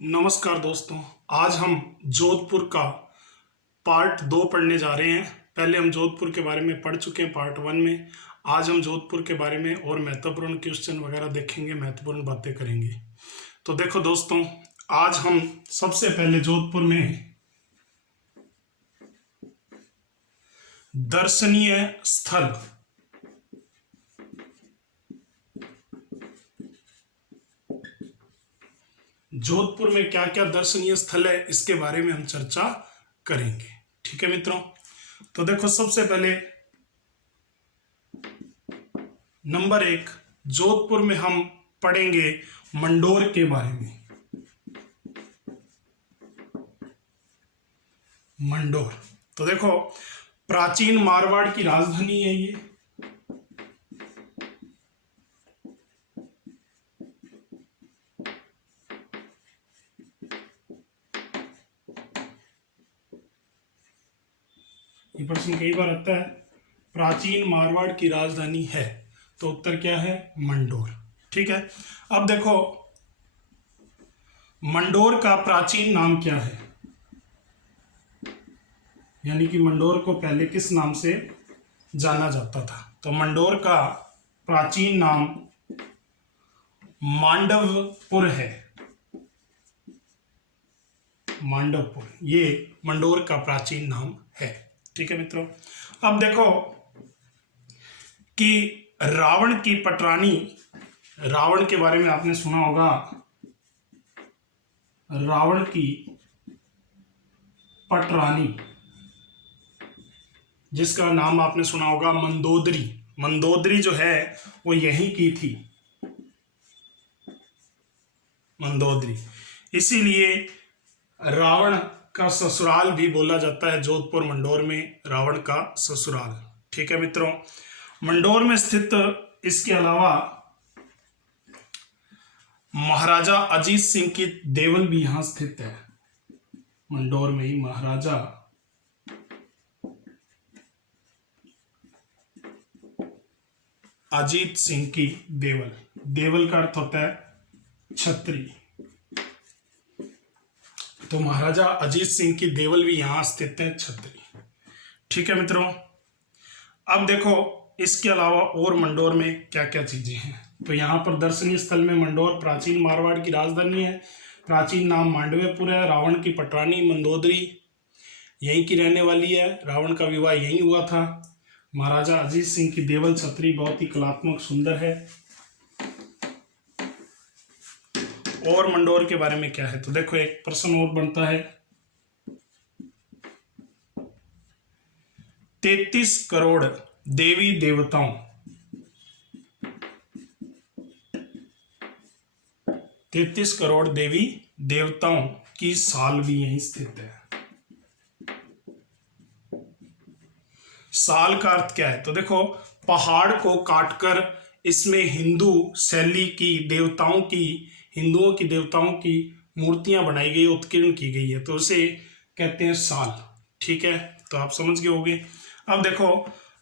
नमस्कार दोस्तों। आज हम जोधपुर का पार्ट 2 पढ़ने जा रहे हैं। पहले हम जोधपुर के बारे में पढ़ चुके हैं पार्ट 1 में। आज हम जोधपुर के बारे में और महत्वपूर्ण क्वेश्चन वगैरह देखेंगे, महत्वपूर्ण बातें करेंगे। तो देखो दोस्तों, आज हम सबसे पहले जोधपुर में दर्शनीय स्थल जोधपुर में क्या क्या दर्शनीय स्थल है इसके बारे में हम चर्चा करेंगे। ठीक है मित्रों, तो देखो सबसे पहले नंबर 1, जोधपुर में हम पढ़ेंगे मंडोर के बारे में। मंडोर तो देखो प्राचीन मारवाड़ की राजधानी है ये। ये प्रश्न कई बार आता है, प्राचीन मारवाड़ की राजधानी है, तो उत्तर क्या है? मंडोर। ठीक है, अब देखो मंडोर का प्राचीन नाम क्या है, यानी कि मंडोर को पहले किस नाम से जाना जाता था? तो मंडोर का प्राचीन नाम मांडवपुर है। मांडवपुर ये मंडोर का प्राचीन नाम है। ठीक है मित्रों, अब देखो कि रावण की पटरानी, रावण के बारे में आपने सुना होगा। रावण की पटरानी जिसका नाम आपने सुना होगा मंदोदरी। मंदोदरी जो है वो यहीं की थी, मंदोदरी। इसीलिए रावण का ससुराल भी बोला जाता है जोधपुर मंडोर में, रावण का ससुराल। ठीक है मित्रों, मंडोर में स्थित इसके अलावा महाराजा अजीत सिंह की देवल भी यहां स्थित है। मंडोर में ही महाराजा अजीत सिंह की देवल, देवल का अर्थ होता है छत्री, तो महाराजा अजीत सिंह की देवल भी यहां स्थित है, छत्री। ठीक है मित्रों, अब देखो इसके अलावा और मंडोर में क्या क्या चीजें हैं। तो यहाँ पर दर्शनीय स्थल में मंडोर प्राचीन मारवाड़ की राजधानी है, प्राचीन नाम मांडवेपुर है, रावण की पटरानी मंदोदरी यहीं की रहने वाली है, रावण का विवाह यहीं हुआ था, महाराजा अजीत सिंह की देवल छत्री बहुत ही कलात्मक सुंदर है। और मंडोर के बारे में क्या है, तो देखो एक प्रश्न और बनता है, 33 करोड़ देवी देवताओं, 33 करोड़ देवी देवताओं की साल भी यहीं स्थित है। साल का अर्थ क्या है, तो देखो पहाड़ को काटकर इसमें हिंदू शैली की देवताओं की, हिंदुओं की देवताओं की मूर्तियां बनाई गई, उत्कीर्ण की गई है, तो उसे कहते हैं साल। ठीक है, तो आप समझ गए होंगे। अब देखो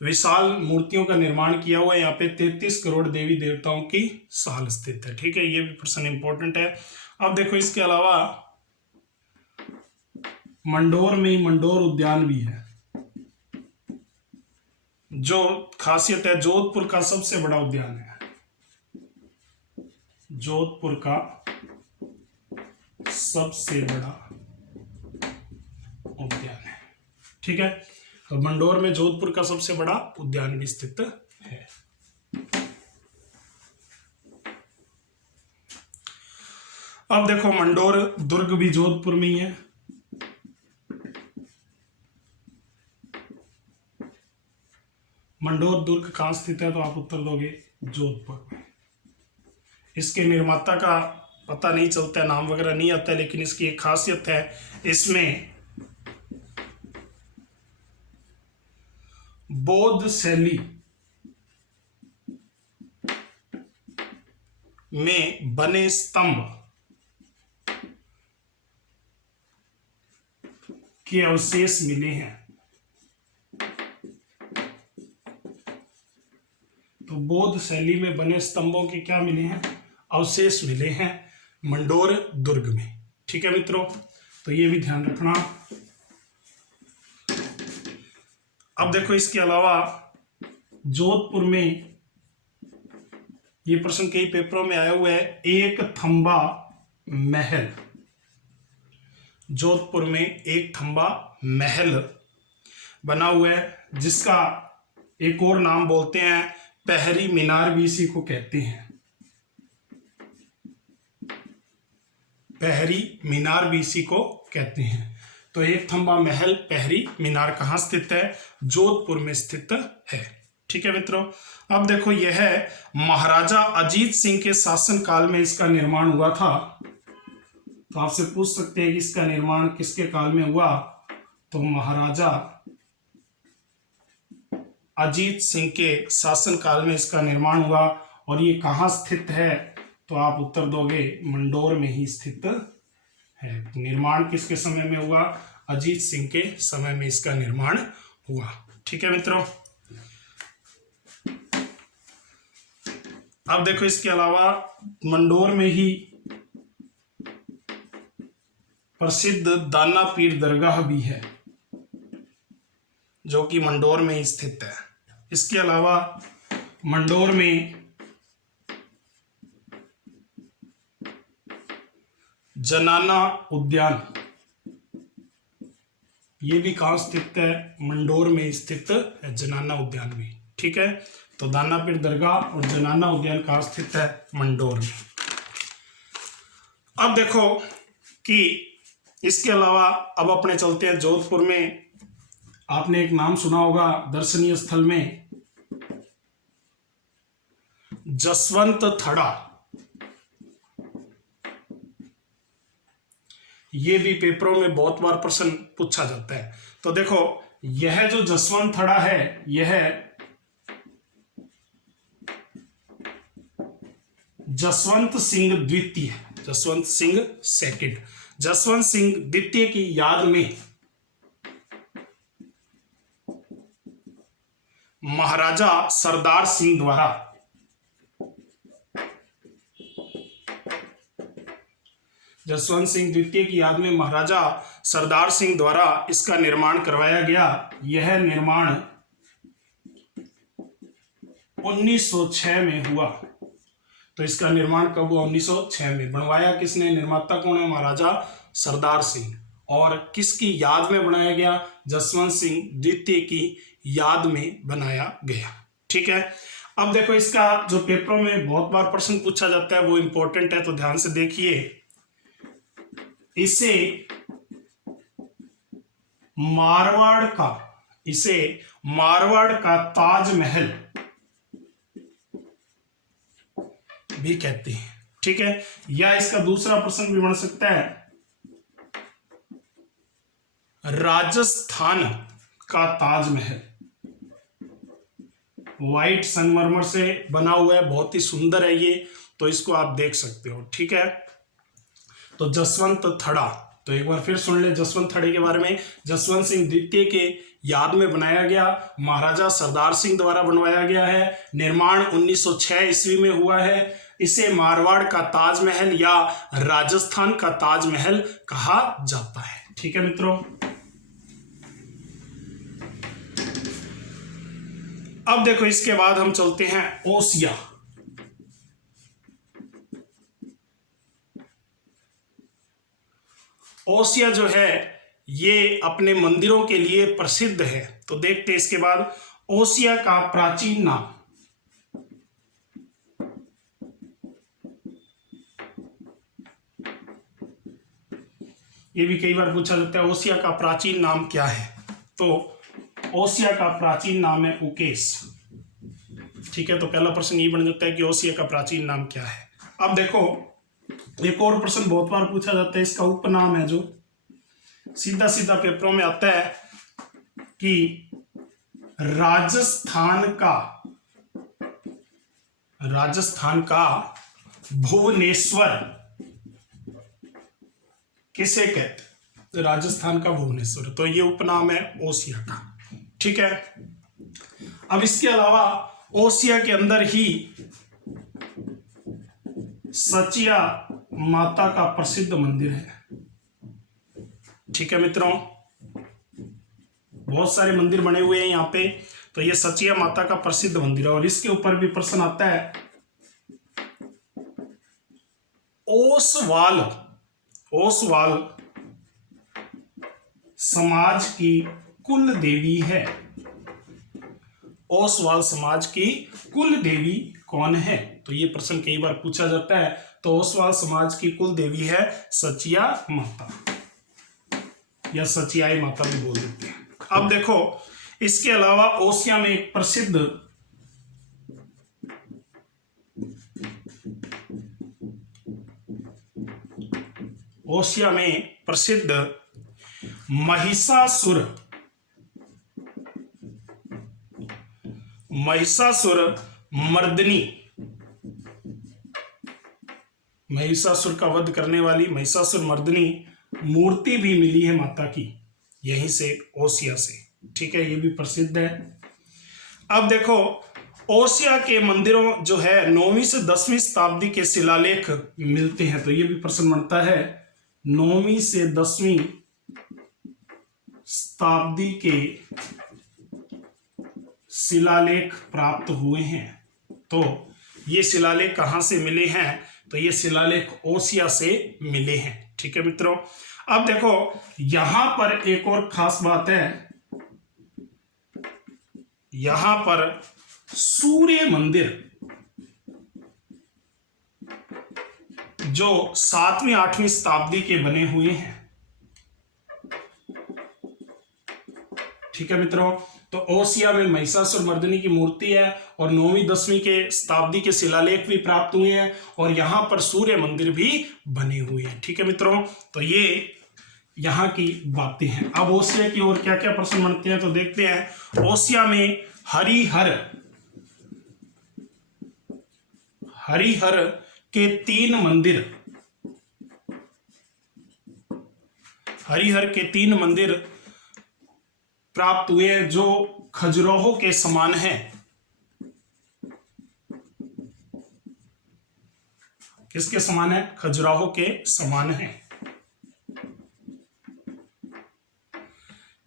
विशाल मूर्तियों का निर्माण किया हुआ है, यहाँ पे 33 करोड़ देवी देवताओं की साल स्थित है। ठीक है, ये भी प्रश्न इंपॉर्टेंट है। अब देखो इसके अलावा मंडोर में ही मंडोर उद्यान भी है, जो खासियत है जोधपुर का सबसे बड़ा उद्यान है, जोधपुर का सबसे बड़ा उद्यान है। ठीक है, तो मंडोर में जोधपुर का सबसे बड़ा उद्यान भी स्थित है। अब देखो मंडोर दुर्ग भी जोधपुर में ही है। मंडोर दुर्ग कहां स्थित है, तो आप उत्तर दोगे जोधपुर में। इसके निर्माता का पता नहीं चलता है, नाम वगैरह नहीं आता है, लेकिन इसकी एक खासियत है, इसमें बौद्ध शैली में बने स्तंभ के अवशेष मिले हैं। तो बौद्ध शैली में बने स्तंभों के क्या मिले हैं? अवशेष मिले हैं मंडोर दुर्ग में। ठीक है मित्रों, तो ये भी ध्यान रखना। अब देखो इसके अलावा जोधपुर में ये प्रश्न कई पेपरों में आया हुआ है, एक थंबा महल। जोधपुर में एक थंबा महल बना हुआ है, जिसका एक और नाम बोलते हैं पहरी मीनार भी इसी को कहते हैं। पहरी मीनार भी इसी को कहते हैं। तो एक थंबा महल पहरी मीनार कहाँ स्थित है? जोधपुर में स्थित है। ठीक है मित्रों, अब देखो यह महाराजा अजीत सिंह के शासनकाल में इसका निर्माण हुआ था। तो आपसे पूछ सकते हैं कि इसका निर्माण किसके काल में हुआ? तो महाराजा अजीत सिंह के शासनकाल में इसका निर्माण हुआ। और ये कहाँ स्थित है? तो आप उत्तर दोगे मंडोर में ही स्थित है। निर्माण किसके समय में हुआ? अजीत सिंह के समय में इसका निर्माण हुआ। ठीक है मित्रों, अब देखो इसके अलावा मंडोर में ही प्रसिद्ध दाना पीर दरगाह भी है, जो कि मंडोर में ही स्थित है। इसके अलावा मंडोर में जनाना उद्यान, ये भी कहाँ स्थित है? मंडोर में स्थित है जनाना उद्यान भी। ठीक है, तो दाना पीर दरगाह और जनाना उद्यान कहाँ स्थित है? मंडोर में। अब देखो कि इसके अलावा अब अपने चलते हैं जोधपुर में। आपने एक नाम सुना होगा दर्शनीय स्थल में, जसवंत थड़ा। ये भी पेपरों में बहुत बार प्रश्न पूछा जाता है। तो देखो यह जो जसवंत थड़ा है, यह जसवंत सिंह द्वितीय, जसवंत सिंह सेकंड, जसवंत सिंह द्वितीय की याद में महाराजा सरदार सिंह द्वारा जसवंत सिंह द्वितीय की याद में महाराजा सरदार सिंह द्वारा इसका निर्माण करवाया गया। यह निर्माण 1906 में हुआ। तो इसका निर्माण कब हुआ? 1906 में। बनवाया किसने? निर्माता कौन है? महाराजा सरदार सिंह। और किसकी याद में बनाया गया? जसवंत सिंह द्वितीय की याद में बनाया गया। ठीक है, अब देखो इसका जो पेपरों में बहुत बार प्रश्न पूछा जाता है वो इंपॉर्टेंट है, तो ध्यान से देखिए। इसे मारवाड़ का ताजमहल भी कहते हैं। ठीक है, या इसका दूसरा प्रश्न भी बन सकता है, राजस्थान का ताजमहल। व्हाइट संगमरमर से बना हुआ है, बहुत ही सुंदर है ये, तो इसको आप देख सकते हो। ठीक है, तो जसवंत थड़ा, तो एक बार फिर सुन ले जसवंत थड़े के बारे में। जसवंत सिंह द्वितीय के याद में बनाया गया, महाराजा सरदार सिंह द्वारा बनवाया गया है, निर्माण 1906 ईस्वी में हुआ है। इसे मारवाड़ का ताजमहल या राजस्थान का ताजमहल कहा जाता है। ठीक है मित्रों, अब देखो इसके बाद हम चलते हैं ओसिया। ओसिया जो है ये अपने मंदिरों के लिए प्रसिद्ध है। तो देखते हैं इसके बाद ओसिया का प्राचीन नाम। ये भी कई बार पूछा जाता है, ओसिया का प्राचीन नाम क्या है? तो ओसिया का प्राचीन नाम है उकेश। ठीक है, तो पहला प्रश्न ये बन जाता है कि ओसिया का प्राचीन नाम क्या है। अब देखो एक और प्रश्न बहुत बार पूछा जाता है, इसका उपनाम है जो सीधा सीधा पेपरों में आता है कि राजस्थान का भुवनेश्वर किसे कहते? तो राजस्थान का भुवनेश्वर, तो ये उपनाम है ओसिया का। ठीक है, अब इसके अलावा ओसिया के अंदर ही सचिया माता का प्रसिद्ध मंदिर है। ठीक है मित्रों, बहुत सारे मंदिर बने हुए हैं यहाँ पे, तो ये सचिया माता का प्रसिद्ध मंदिर है। और इसके ऊपर भी प्रश्न आता है, ओसवाल समाज की कुल देवी है। ओसवाल समाज की कुल देवी कौन है? तो ये प्रश्न कई बार पूछा जाता है। तो ओसवाल समाज की कुल देवी है सचिया माता, या सचियाई माता भी बोल देते हैं। अब देखो, इसके अलावा ओसिया में एक प्रसिद्ध महिषासुर मर्दिनी, महिषासुर का वध करने वाली महिषासुर मर्दिनी मूर्ति भी मिली है माता की, यहीं से ओसिया से। ठीक है, ये भी प्रसिद्ध है। अब देखो, ओसिया के मंदिरों जो है 9वीं से 10वीं शताब्दी के शिलालेख मिलते हैं। तो ये भी प्रश्न बनता है, 9वीं से 10वीं शताब्दी के शिलालेख प्राप्त हुए हैं। तो ये शिलालेख कहां से मिले हैं? तो ये शिलालेख ओसिया से मिले हैं। ठीक है मित्रों, अब देखो यहां पर एक और खास बात है, यहां पर सूर्य मंदिर जो 7वीं 8वीं शताब्दी के बने हुए हैं। ठीक है मित्रों, तो ओसिया में महिषासुर मर्दिनी की मूर्ति है और 9वीं 10वीं के शताब्दी के शिलालेख भी प्राप्त हुए हैं और यहां पर सूर्य मंदिर भी बने हुए हैं। ठीक है मित्रों, तो ये यहां की बातें हैं। अब ओसिया की और क्या क्या प्रश्न बनते हैं तो देखते हैं। ओसिया में हरिहर के 3 मंदिर प्राप्त हुए हैं जो खजुराहो के समान है। किसके समान है? खजुराहो के समान है।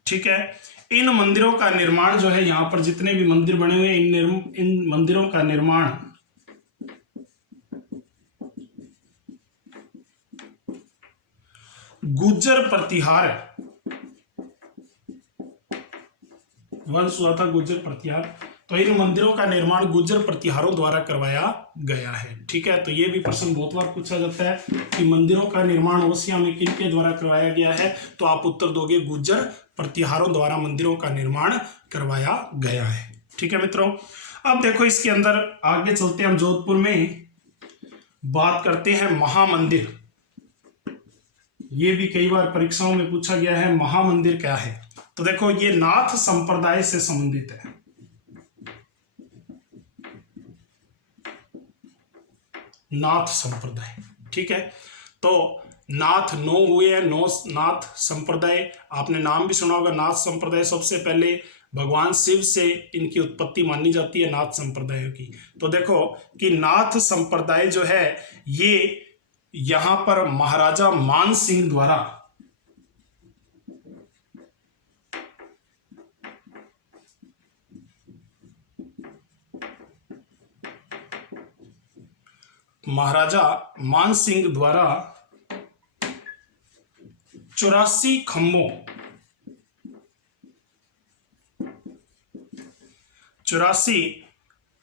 ठीक है, इन मंदिरों का निर्माण जो है, यहां पर जितने भी मंदिर बने हुए हैं, इन मंदिरों का निर्माण गुर्जर प्रतिहार वंश हुआ था, गुर्जर प्रतिहार। तो इन मंदिरों का निर्माण गुर्जर प्रतिहारों द्वारा करवाया गया है। ठीक है, तो ये भी प्रश्न बहुत बार पूछा जाता है कि मंदिरों का निर्माण ओसिया में किनके द्वारा करवाया गया है? तो आप उत्तर दोगे गुर्जर प्रतिहारों द्वारा मंदिरों का निर्माण करवाया गया है। ठीक है मित्रों, अब देखो इसके अंदर आगे चलते हैं, हम जोधपुर में बात करते हैं महामंदिर। ये भी कई बार परीक्षाओं में पूछा गया है, महामंदिर क्या है? तो देखो, ये नाथ संप्रदाय से संबंधित है। नाथ संप्रदाय। ठीक है, तो नाथ 9 हुए हैं, 9 नाथ संप्रदाय। आपने नाम भी सुना होगा, नाथ संप्रदाय। सबसे पहले भगवान शिव से इनकी उत्पत्ति मानी जाती है, नाथ संप्रदायों की। तो देखो कि नाथ संप्रदाय जो है, ये यहां पर महाराजा मान सिंह द्वारा महाराजा मान सिंह द्वारा 84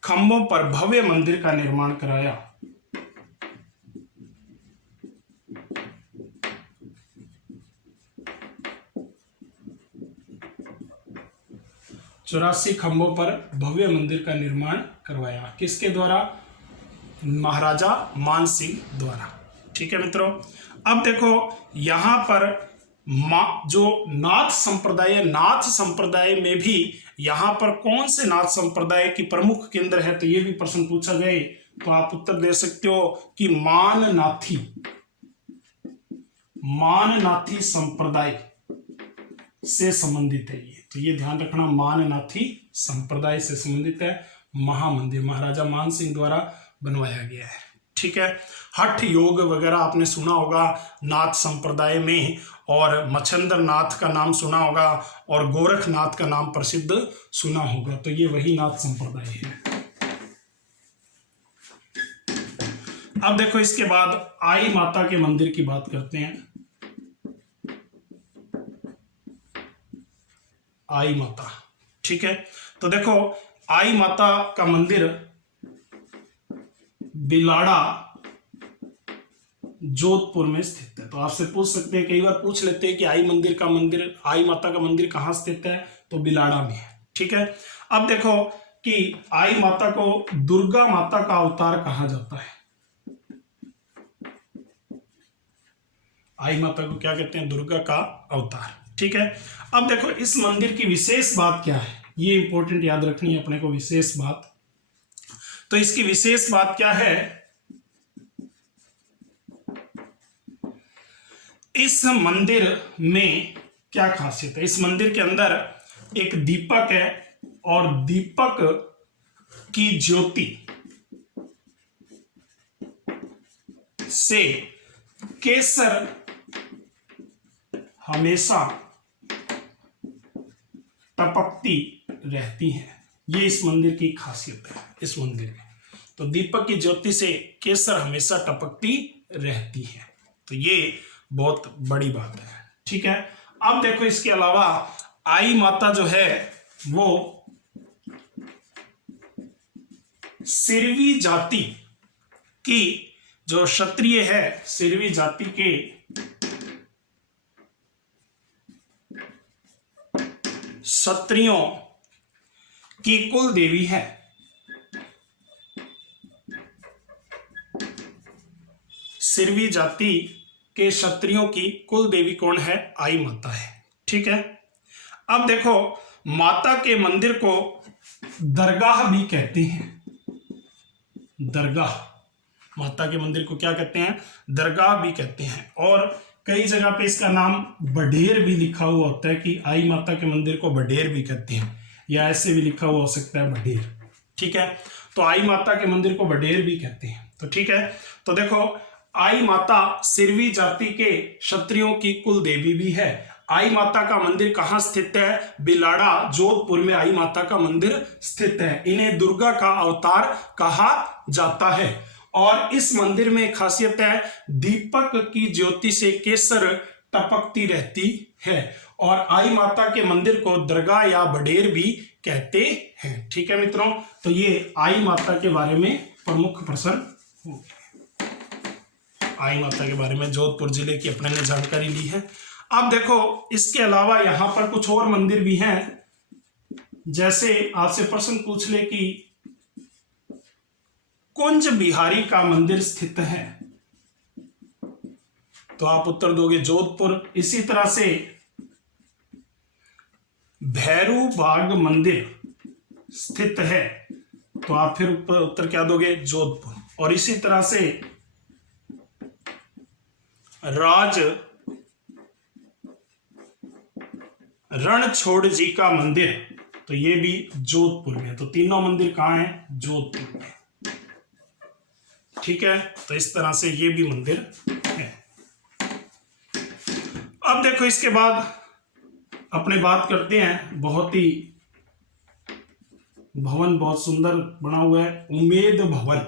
खंभों पर भव्य मंदिर का निर्माण कराया। चौरासी खंभों पर भव्य मंदिर का निर्माण करवाया। किसके द्वारा? महाराजा मान सिंह द्वारा। ठीक है मित्रों, अब देखो यहां पर जो नाथ संप्रदाय है, नाथ संप्रदाय में भी यहां पर कौन से नाथ संप्रदाय की प्रमुख केंद्र है? तो ये भी प्रश्न पूछा जाए तो आप उत्तर दे सकते हो कि माननाथी संप्रदाय से संबंधित है ये। तो ये ध्यान रखना, माननाथी संप्रदाय से संबंधित है। महामंदिर महाराजा मान सिंह द्वारा बनवाया गया है। ठीक। ठीक है। हठ योग वगैरह आपने सुना होगा नाथ संप्रदाय में, और मच्छंद्र नाथ का नाम सुना होगा, और गोरखनाथ का नाम प्रसिद्ध सुना होगा। तो ये वही नाथ संप्रदाय है। अब देखो इसके बाद आई माता के मंदिर की बात करते हैं। आई माता, ठीक है। तो देखो आई माता का मंदिर बिलाड़ा जोधपुर में स्थित है। तो आपसे पूछ सकते हैं, कई बार पूछ लेते हैं कि आई माता का मंदिर कहाँ स्थित है, तो बिलाड़ा में है, ठीक है। अब देखो कि आई माता को दुर्गा माता का अवतार कहा जाता है। आई माता को क्या कहते हैं? दुर्गा का अवतार, ठीक है। अब देखो इस मंदिर की विशेष बात क्या है, ये इंपॉर्टेंट याद रखनी है अपने को, विशेष बात। तो इसकी विशेष बात क्या है? इस मंदिर में क्या खासियत है? इस मंदिर के अंदर एक दीपक है, और दीपक की ज्योति से केसर हमेशा टपकती रहती है। ये इस मंदिर की खासियत है। इस मंदिर में तो दीपक की ज्योति से केसर हमेशा टपकती रहती है। तो ये बहुत बड़ी बात है, ठीक है। अब देखो इसके अलावा आई माता जो है वो सिरवी जाति की जो क्षत्रिय है, सिरवी जाति के क्षत्रियों की कुल देवी है। सिरवी जाति के क्षत्रियों की कुल देवी कौन है? आई माता है, ठीक है। अब देखो माता के मंदिर को दरगाह भी कहते हैं। दरगाह, माता के मंदिर को क्या कहते हैं? दरगाह भी कहते हैं। और कई जगह पे इसका नाम बडेर भी लिखा हुआ होता है कि आई माता के मंदिर को बडेर भी कहते हैं, या ऐसे भी लिखा हुआ हो सकता है बडेर, ठीक है। तो आई माता के मंदिर को बडेर भी कहते हैं। तो ठीक है, तो देखो आई माता सिरवी जाति के क्षत्रियों की कुल देवी भी है। आई माता का मंदिर कहाँ स्थित है? बिलाड़ा जोधपुर में आई माता का मंदिर स्थित है। इन्हें दुर्गा का अवतार कहा जाता है। और इस मंदिर में खासियत है दीपक की ज्योति से केसर टपकती रहती है। और आई माता के मंदिर को दरगाह या बडेर भी कहते हैं। ठीक है मित्रों, तो ये आई माता के बारे में प्रमुख प्रश्न हो गए। आई माता के बारे में जोधपुर जिले की अपने ने जानकारी ली है। अब देखो इसके अलावा यहाँ पर कुछ और मंदिर भी हैं। जैसे आपसे प्रश्न पूछ ले कि कुंज बिहारी का मंदिर स्थित है, तो आप उत्तर दोगे जोधपुर। इसी तरह से भैरू बाग मंदिर स्थित है, तो आप फिर उत्तर क्या दोगे? जोधपुर। और इसी तरह से राज रणछोड़ जी का मंदिर, तो ये भी जोधपुर में है। तो तीनों मंदिर कहाँ हैं? जोधपुर में। ठीक है, तो इस तरह से ये भी मंदिर है। अब देखो इसके बाद अपने बात करते हैं, बहुत ही भवन बहुत सुंदर बना हुआ है, उम्मेद भवन।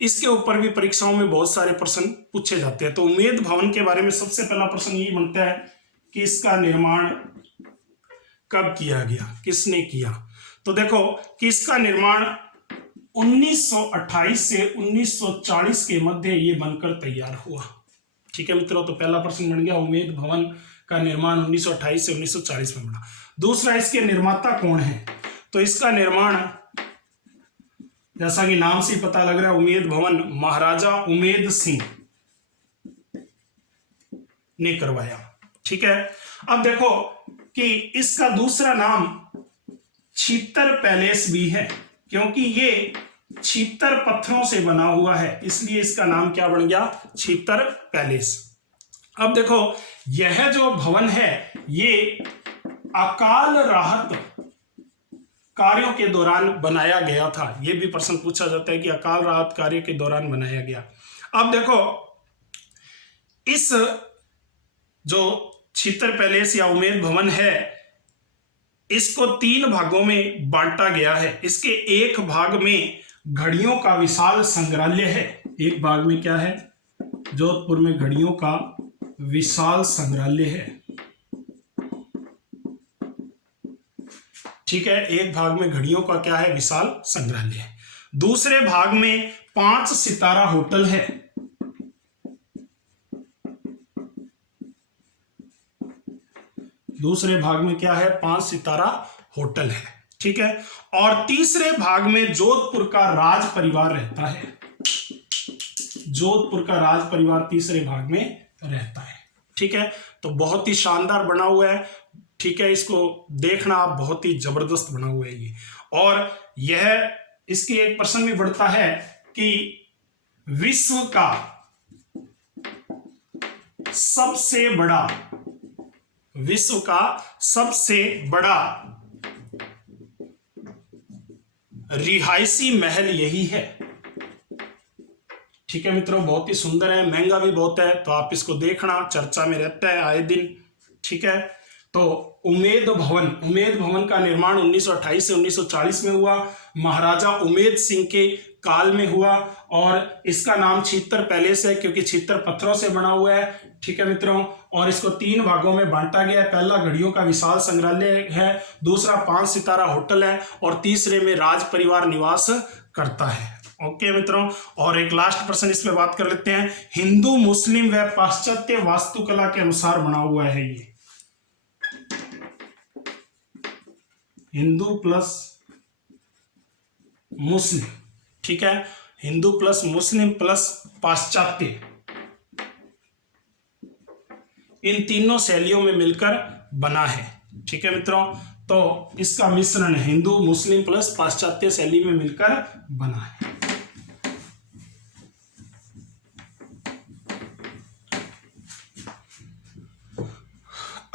इसके ऊपर भी परीक्षाओं में बहुत सारे प्रश्न पूछे जाते हैं। तो उम्मेद भवन के बारे में सबसे पहला प्रश्न ये बनता है कि इसका निर्माण कब किया गया, किसने किया? तो देखो कि इसका निर्माण 1928 से 1940 के मध्य ये बनकर तैयार हुआ। ठीक है मित्रों, तो पहला प्रश्न बन गया उम्मेद भवन का निर्माण 1928 से 1940 में बना। दूसरा, इसके निर्माता कौन है? तो इसका निर्माण जैसा कि नाम से पता लग रहा है उम्मेद भवन महाराजा उम्मेद सिंह ने करवाया। ठीक है, अब देखो कि इसका दूसरा नाम छीतर पैलेस भी है, क्योंकि ये छीतर पत्थरों से बना हुआ है, इसलिए इसका नाम क्या बन गया? छीतर पैलेस। अब देखो यह जो भवन है ये अकाल राहत कार्यों के दौरान बनाया गया था? यह भी प्रश्न पूछा जाता है कि अकाल राहत कार्य के दौरान बनाया गया। अब देखो, इस जो छितर पैलेस या उमेद भवन है, इसको 3 भागों में बांटा गया है। इसके एक भाग में घड़ियों का विशाल संग्रहालय है। एक भाग में क्या है? जोधपुर में घड़ियों का विशाल संग्रहालय है। ठीक है, एक भाग में घड़ियों का क्या है? विशाल संग्रहालय है। दूसरे भाग में 5 सितारा होटल है। दूसरे भाग में क्या है? 5 सितारा होटल है। ठीक है, और तीसरे भाग में जोधपुर का राज परिवार रहता है। जोधपुर का राज परिवार तीसरे भाग में रहता है। ठीक है, तो बहुत ही शानदार बना हुआ है। ठीक है, इसको देखना आप, बहुत ही जबरदस्त बना हुआ है ये। और यह इसकी एक प्रश्न भी बढ़ता है कि विश्व का सबसे बड़ा रिहायशी महल यही है। ठीक है मित्रों, बहुत ही सुंदर है, महंगा भी बहुत है, तो आप इसको देखना, चर्चा में रहता है आए दिन। ठीक है, तो उमेद भवन का निर्माण 1928 से 1940 में हुआ। महाराजा उमेद सिंह के काल में हुआ, और इसका नाम छितर पैलेस है क्योंकि छितर पत्थरों से बना हुआ है। ठीक है मित्रों, और इसको 3 भागों में बांटा गया है। पहला घड़ियों का विशाल संग्रहालय है, दूसरा 5 सितारा होटल है, और तीसरे में राज परिवार निवास करता है। ओके मित्रों, और एक लास्ट प्रश्न इसमें बात कर लेते हैं। हिंदू, मुस्लिम व पाश्चात्य वास्तुकला के अनुसार बना हुआ है ये। हिंदू प्लस मुस्लिम। ठीक है, हिंदू प्लस मुस्लिम प्लस पाश्चात्य, इन तीनों शैलियों में मिलकर बना है। ठीक है मित्रों, तो इसका मिश्रण है, हिंदू मुस्लिम प्लस पाश्चात्य शैली में मिलकर बना है।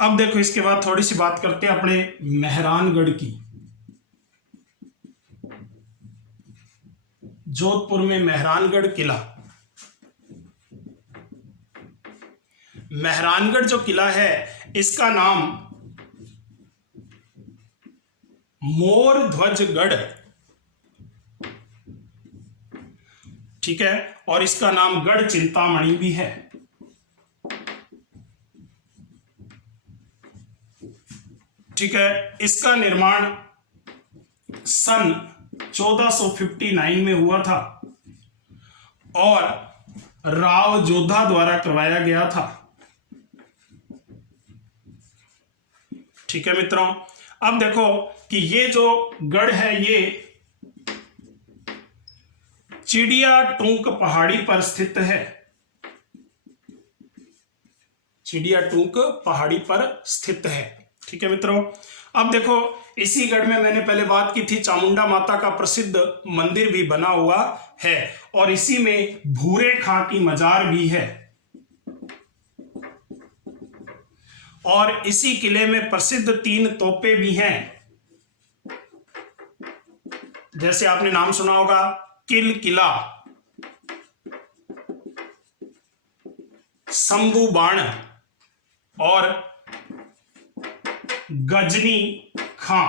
अब देखो, इसके बाद थोड़ी सी बात करते हैं अपने मेहरानगढ़ की। जोधपुर में मेहरानगढ़ किला। मेहरानगढ़ जो किला है, इसका नाम मोर ध्वजगढ़। ठीक है, और इसका नाम गढ़ चिंतामणि भी है। ठीक है, इसका निर्माण सन 1459 में हुआ था और राव जोधा द्वारा करवाया गया था। ठीक है मित्रों, अब देखो कि ये जो गढ़ है, ये चिड़िया टूंक पहाड़ी पर स्थित है। चिड़िया टूंक पहाड़ी पर स्थित है। ठीक है मित्रों, अब देखो, इसी गढ़ में मैंने पहले बात की थी, चामुंडा माता का प्रसिद्ध मंदिर भी बना हुआ है, और इसी में भूरे खां की मजार भी है। और इसी किले में प्रसिद्ध 3 तोपें भी हैं, जैसे आपने नाम सुना होगा किला, शंभू बाण और गजनी खां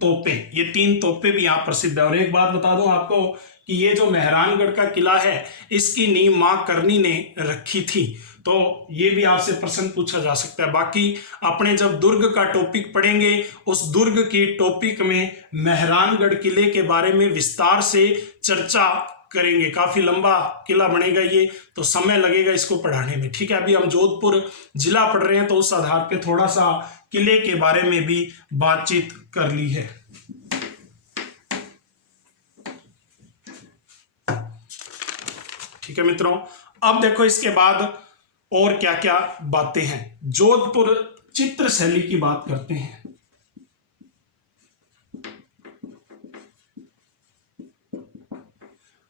तोपे। ये 3 तोपे भी यहां प्रसिद्ध है। और एक बात बता दूं आपको कि ये जो मेहरानगढ़ का किला है, इसकी नींव मां करनी ने रखी थी। तो ये भी आपसे प्रश्न पूछा जा सकता है। बाकी अपने जब दुर्ग का टॉपिक पढ़ेंगे, उस दुर्ग की टॉपिक में मेहरानगढ़ किले के बारे में विस्तार से चर्चा करेंगे। काफी लंबा किला बनेगा ये, तो समय लगेगा इसको पढ़ाने में। ठीक है, अभी हम जोधपुर जिला पढ़ रहे हैं, तो उस आधार पे थोड़ा सा किले के बारे में भी बातचीत कर ली है। ठीक है मित्रों, अब देखो इसके बाद और क्या क्या बातें हैं। जोधपुर चित्र शैली की बात करते हैं।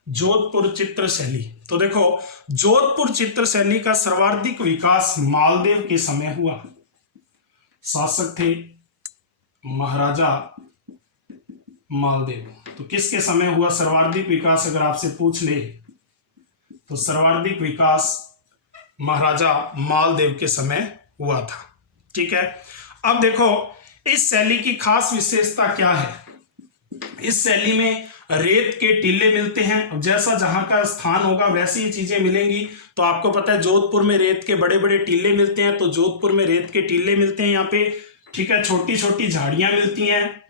जोधपुर चित्र शैली, तो देखो, जोधपुर चित्र शैली का सर्वाधिक विकास मालदेव के समय हुआ। शासक थे महाराजा मालदेव। तो किसके समय हुआ सर्वाधिक विकास अगर आपसे पूछ ले तो सर्वाधिक विकास महाराजा मालदेव के समय हुआ था। ठीक है, अब देखो इस शैली की खास विशेषता क्या है। इस शैली में रेत के टीले मिलते हैं, जैसा जहां का स्थान होगा वैसी ही चीजें मिलेंगी। तो आपको पता है जोधपुर में रेत के बड़े बड़े टीले मिलते हैं, तो जोधपुर में रेत के टीले मिलते हैं यहाँ पे। ठीक है, छोटी छोटी झाड़ियां मिलती हैं,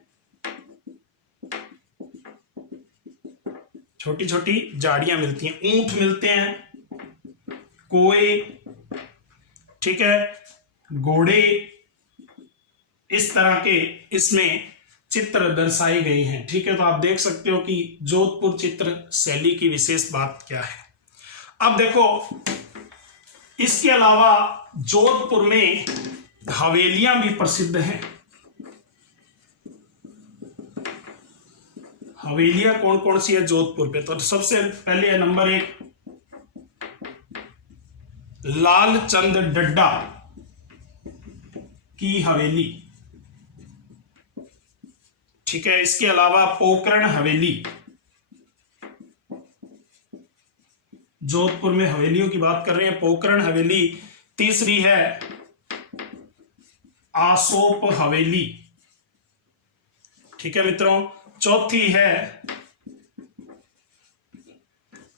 छोटी छोटी झाड़ियां मिलती हैं, ऊंट मिलते हैं, कोए, ठीक है, घोड़े, इस तरह के इसमें चित्र दर्शाई गई हैं। ठीक है, तो आप देख सकते हो कि जोधपुर चित्र शैली की विशेष बात क्या है। अब देखो इसके अलावा जोधपुर में हवेलियां भी प्रसिद्ध हैं। हवेलियां कौन कौन सी है जोधपुर पे? तो सबसे पहले है नंबर 1 लालचंद डड्डा की हवेली। ठीक है, इसके अलावा पोकरण हवेली। जोधपुर में हवेलियों की बात कर रहे हैं, पोकरण हवेली। तीसरी है आसोप हवेली। ठीक है मित्रों, चौथी है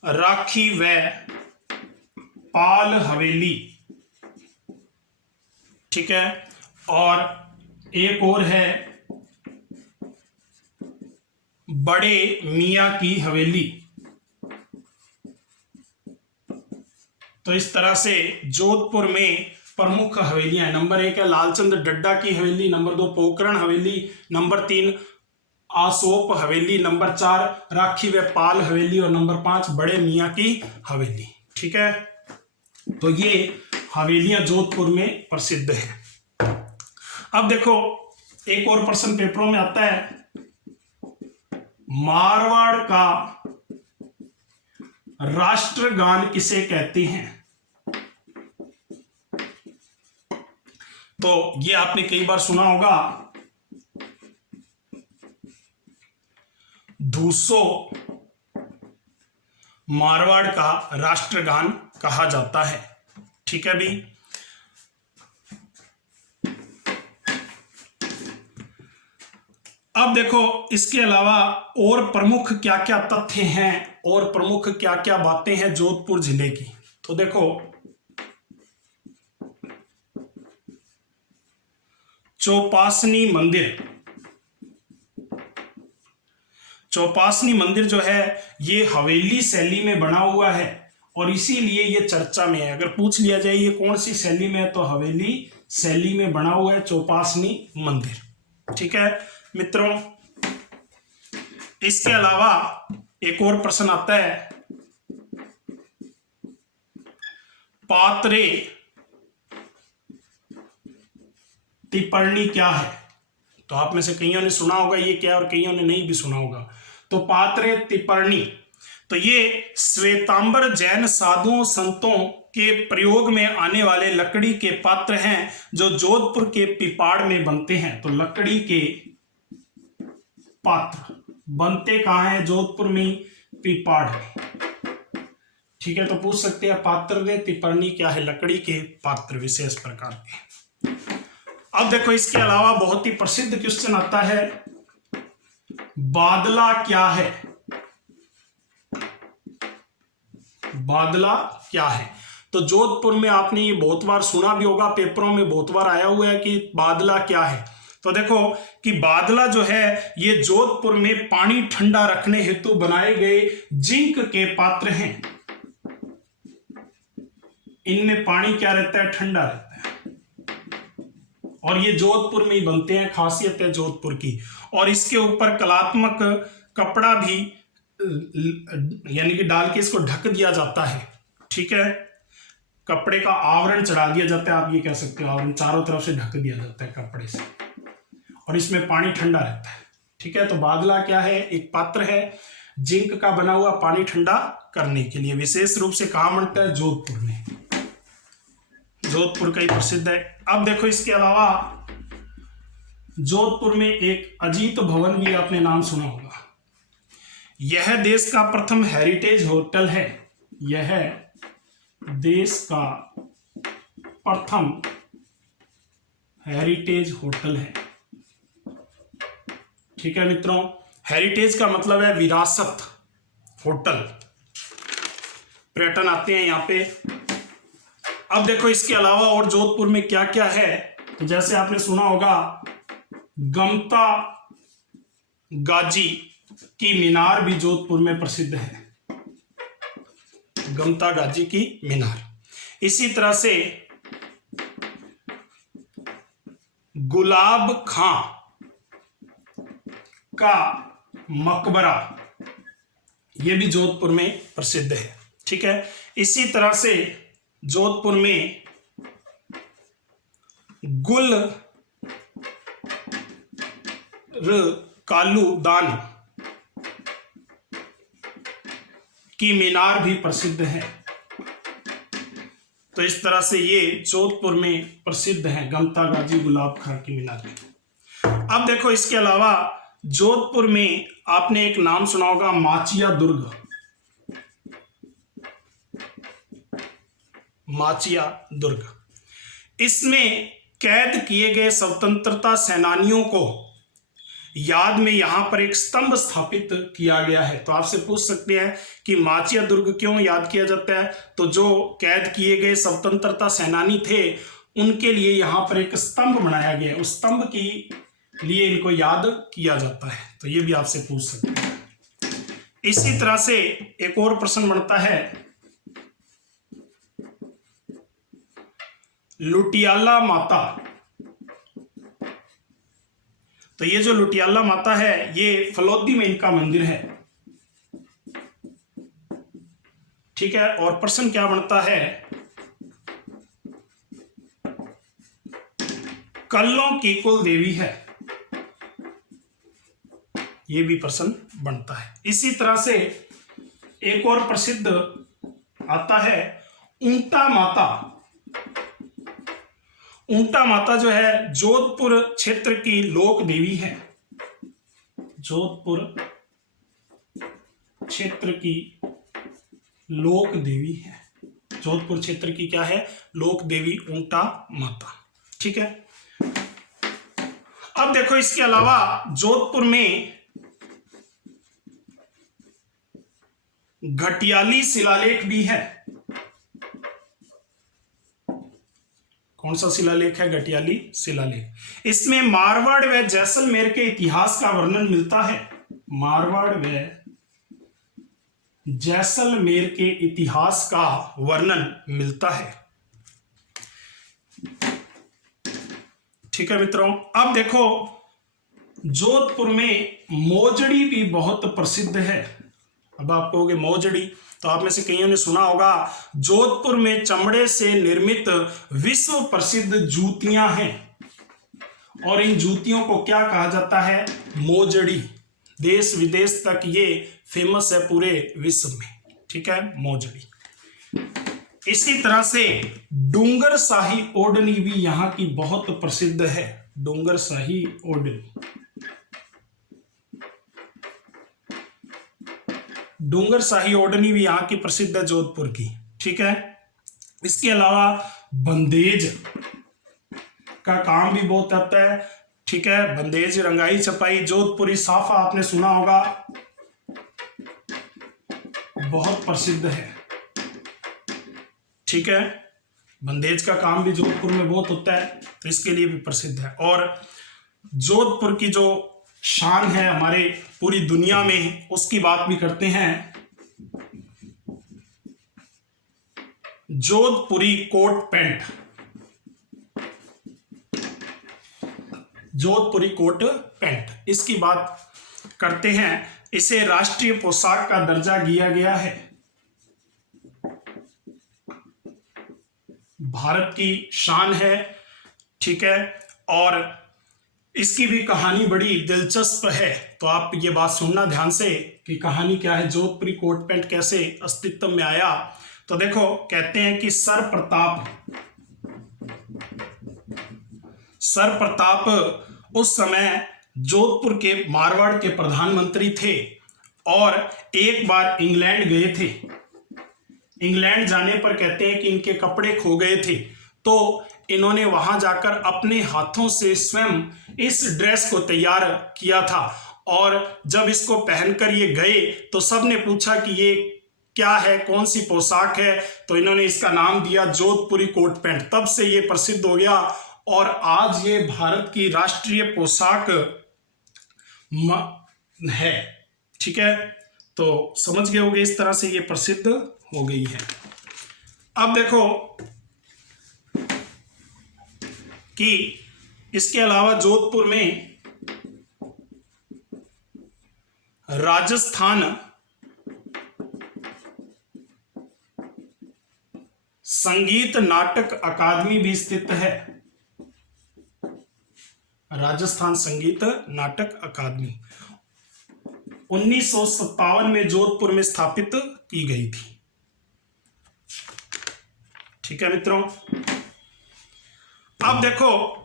राखी व पाल हवेली। ठीक है, और एक और है बड़े मियां की हवेली। तो इस तरह से जोधपुर में प्रमुख हवेलियां हैं। नंबर 1 है लालचंद डड्डा की हवेली, नंबर 2 पोकरण हवेली, नंबर 3 आसोप हवेली, नंबर 4 राखी व पाल हवेली और नंबर 5 बड़े मियां की हवेली। ठीक है, तो ये हवेलियां जोधपुर में प्रसिद्ध है। अब देखो एक और प्रश्न पेपरों में आता है, मारवाड़ का राष्ट्रगान किसे कहते हैं? तो ये आपने कई बार सुना होगा, धूसो मारवाड़ का राष्ट्रगान कहा जाता है। ठीक है भी, अब देखो इसके अलावा और प्रमुख क्या क्या तथ्य हैं और प्रमुख क्या क्या बातें हैं जोधपुर जिले की। तो देखो चौपासनी मंदिर, चौपासनी मंदिर जो है ये हवेली शैली में बना हुआ है और इसीलिए ये चर्चा में है। अगर पूछ लिया जाए ये कौन सी शैली में है तो हवेली शैली में बना हुआ है चौपासनी मंदिर। ठीक है मित्रों, इसके अलावा एक और प्रश्न आता है, पात्रे टिप्पणी क्या है? तो आप में से कईयों ने सुना होगा ये क्या और कईयों ने नहीं भी सुना होगा। तो पात्रे टिप्पणी, तो ये श्वेतांबर जैन साधुओं संतों के प्रयोग में आने वाले लकड़ी के पात्र हैं जो जोधपुर के पिपाड़ में बनते हैं। तो लकड़ी के पात्र बनते कहाँ हैं? जोधपुर में, पिपाड़ में। ठीक है, तो पूछ सकते हैं पात्र ने टिप्पणी क्या है? लकड़ी के पात्र विशेष प्रकार के। अब देखो इसके अलावा बहुत ही प्रसिद्ध क्वेश्चन आता है, बादला क्या है? बादला क्या है? तो जोधपुर में आपने ये बहुत बार सुना भी होगा, पेपरों में बहुत बार आया हुआ है कि बादला क्या है। तो देखो कि बादला जो है ये जोधपुर में पानी ठंडा रखने हेतु बनाए गए जिंक के पात्र हैं। इनमें पानी क्या रहता है? ठंडा रहता है और ये जोधपुर में ही बनते हैं, खासियत है जोधपुर की। और इसके ऊपर कलात्मक कपड़ा भी यानी कि डाल के इसको ढक दिया जाता है। ठीक है, कपड़े का आवरण चढ़ा दिया जाता है, आप ये कह सकते हो, आवरण चारों तरफ से ढक दिया जाता है कपड़े से और इसमें पानी ठंडा रहता है। ठीक है, तो बादला क्या है? एक पात्र है जिंक का बना हुआ, पानी ठंडा करने के लिए। विशेष रूप से कहाँ बनता है? जोधपुर में, जोधपुर का ही प्रसिद्ध है। अब देखो इसके अलावा जोधपुर में एक अजीत भवन भी आपने नाम सुना होगा। यह देश का प्रथम हेरिटेज होटल है। यह देश का प्रथम हेरिटेज होटल है। ठीक है मित्रों, हेरिटेज का मतलब है विरासत होटल। पर्यटन आते हैं यहाँ पे। अब देखो इसके अलावा और जोधपुर में क्या क्या है, तो जैसे आपने सुना होगा गमता गाजी की मीनार भी जोधपुर में प्रसिद्ध है। गमता गाजी की मीनार। इसी तरह से गुलाब खां का मकबरा, यह भी जोधपुर में प्रसिद्ध है। ठीक है, इसी तरह से जोधपुर में गुल कालू दान की मीनार भी प्रसिद्ध है। तो इस तरह से ये जोधपुर में प्रसिद्ध है गमता गाजी गुलाब खां की मीनार। अब देखो इसके अलावा जोधपुर में आपने एक नाम सुना होगा माचिया दुर्ग। माचिया दुर्ग, इसमें कैद किए गए स्वतंत्रता सेनानियों को याद में यहां पर एक स्तंभ स्थापित किया गया है। तो आपसे पूछ सकते हैं कि माचिया दुर्ग क्यों याद किया जाता है, तो जो कैद किए गए स्वतंत्रता सेनानी थे उनके लिए यहां पर एक स्तंभ बनाया गया है, उस स्तंभ की लिए इनको याद किया जाता है। तो ये भी आपसे पूछ सकते हैं। इसी तरह से एक और प्रश्न बनता है लुटियाला माता। तो ये जो लुटियाला माता है ये फलौदी में इनका मंदिर है। ठीक है, और प्रश्न क्या बनता है कल्लों की कुल देवी है, ये भी प्रश्न बनता है। इसी तरह से एक और प्रसिद्ध आता है ऊंटा माता। ऊंटा माता जो है जोधपुर क्षेत्र की लोक देवी है। जोधपुर क्षेत्र की लोक देवी है। जोधपुर क्षेत्र की क्या है, लोक देवी ऊंटा माता। ठीक है, अब देखो इसके अलावा जोधपुर में घटियाली शिलालेख भी है। कौन सा शिलालेख है, घटियाली शिलालेख। इसमें मारवाड़ व जैसलमेर के इतिहास का वर्णन मिलता है। मारवाड़ व जैसलमेर के इतिहास का वर्णन मिलता है। ठीक है मित्रों, अब देखो जोधपुर में मोजड़ी भी बहुत प्रसिद्ध है। अब आप कहोगे मोजड़ी, तो आप में से कईयों ने सुना होगा जोधपुर में चमड़े से निर्मित विश्व प्रसिद्ध जूतियां हैं और इन जूतियों को क्या कहा जाता है, मोजड़ी। देश विदेश तक ये फेमस है पूरे विश्व में। ठीक है, मोजड़ी। इसी तरह से डूंगर शाही ओढ़नी भी यहाँ की बहुत प्रसिद्ध है। डूंगर शाही ओढ़नी, डूंगर शाही ओढ़नी भी यहाँ की प्रसिद्ध है जोधपुर की। ठीक है, इसके अलावा बंदेज का काम भी बहुत आता है। ठीक है, बंदेज रंगाई छपाई जोधपुरी साफा आपने सुना होगा, बहुत प्रसिद्ध है। ठीक है, बंदेज का काम भी जोधपुर में बहुत होता है, तो इसके लिए भी प्रसिद्ध है। और जोधपुर की जो शान है हमारे पूरी दुनिया में, उसकी बात भी करते हैं। जोधपुरी कोट पैंट, जोधपुरी कोट पैंट, इसकी बात करते हैं। इसे राष्ट्रीय पोशाक का दर्जा दिया गया है। भारत की शान है। ठीक है, और इसकी भी कहानी बड़ी दिलचस्प है। तो आप ये बात सुनना ध्यान से कि कहानी क्या है, जोधपुरी कोट पैंट कैसे अस्तित्व में आया। तो देखो, कहते हैं कि सर प्रताप उस समय जोधपुर के मारवाड़ के प्रधानमंत्री थे और एक बार इंग्लैंड गए थे। इंग्लैंड जाने पर कहते हैं कि इनके कपड़े खो गए थे, तो इन्होंने वहां जाकर अपने हाथों से स्वयं इस ड्रेस को तैयार किया था और जब इसको पहनकर ये गए तो सबने पूछा कि ये क्या है, कौन सी पोशाक है, तो इन्होंने इसका नाम दिया जोधपुरी कोट पैंट। तब से ये प्रसिद्ध हो गया और आज ये भारत की राष्ट्रीय पोशाक है। ठीक है, तो समझ गए होंगे, इस तरह से ये प्रसिद्ध हो गई है। अब देखो कि इसके अलावा जोधपुर में राजस्थान संगीत नाटक अकादमी भी स्थित है। राजस्थान संगीत नाटक अकादमी 1957 में जोधपुर में स्थापित की गई थी। ठीक है मित्रों, अब देखो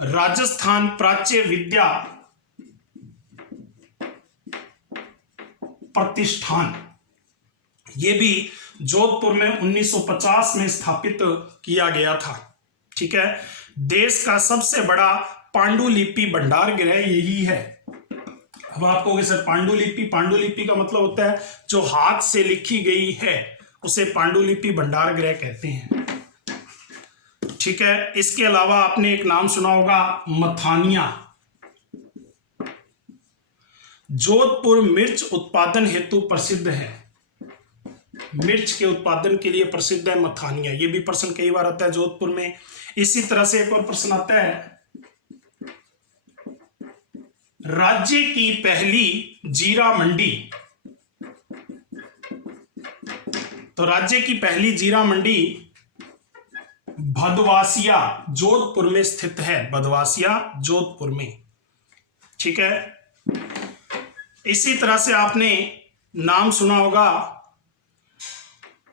राजस्थान प्राच्य विद्या प्रतिष्ठान, ये भी जोधपुर में 1950 में स्थापित किया गया था। ठीक है, देश का सबसे बड़ा पांडुलिपि भंडार गृह यही है। अब आप कहोगे सर पांडुलिपि, पांडुलिपि का मतलब होता है जो हाथ से लिखी गई है उसे पांडुलिपि भंडार गृह कहते हैं। ठीक है, इसके अलावा आपने एक नाम सुना होगा मथानिया। जोधपुर मिर्च उत्पादन हेतु प्रसिद्ध है। मिर्च के उत्पादन के लिए प्रसिद्ध है मथानिया। ये भी प्रश्न कई बार आता है जोधपुर में। इसी तरह से एक और प्रश्न आता है, राज्य की पहली जीरा मंडी। तो राज्य की पहली जीरा मंडी भदवासिया जोधपुर में स्थित है। भदवासिया जोधपुर में। ठीक है, इसी तरह से आपने नाम सुना होगा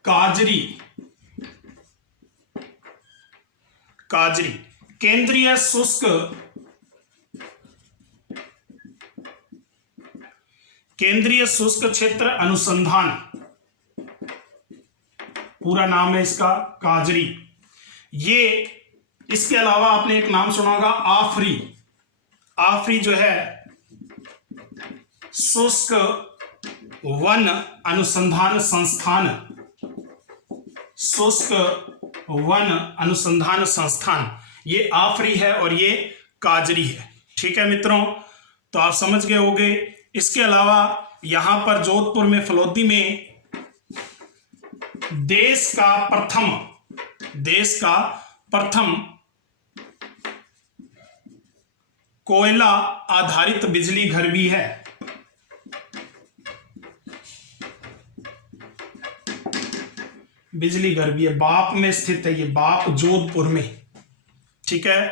काजरी। काजरी केंद्रीय शुष्क क्षेत्र अनुसंधान, पूरा नाम है इसका काजरी। ये इसके अलावा आपने एक नाम सुना होगा आफरी। आफरी जो है शुष्क वन अनुसंधान संस्थान। शुष्क वन अनुसंधान संस्थान, ये आफरी है और ये काजरी है। ठीक है मित्रों, तो आप समझ गए होंगे। इसके अलावा यहां पर जोधपुर में फलोदी में देश का प्रथम कोयला आधारित बिजली घर भी है। बिजली घर भी है, बाप में स्थित है ये, बाप जोधपुर में। ठीक है,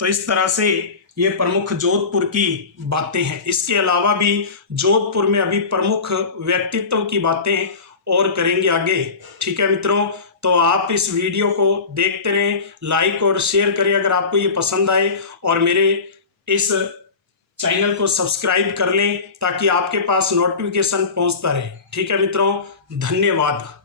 तो इस तरह से ये प्रमुख जोधपुर की बातें हैं। इसके अलावा भी जोधपुर में अभी प्रमुख व्यक्तित्व की बातें और करेंगे आगे। ठीक है मित्रों, तो आप इस वीडियो को देखते रहें, लाइक और शेयर करें अगर आपको ये पसंद आए, और मेरे इस चैनल को सब्सक्राइब कर लें ताकि आपके पास नोटिफिकेशन पहुंचता रहे। ठीक है मित्रों, धन्यवाद।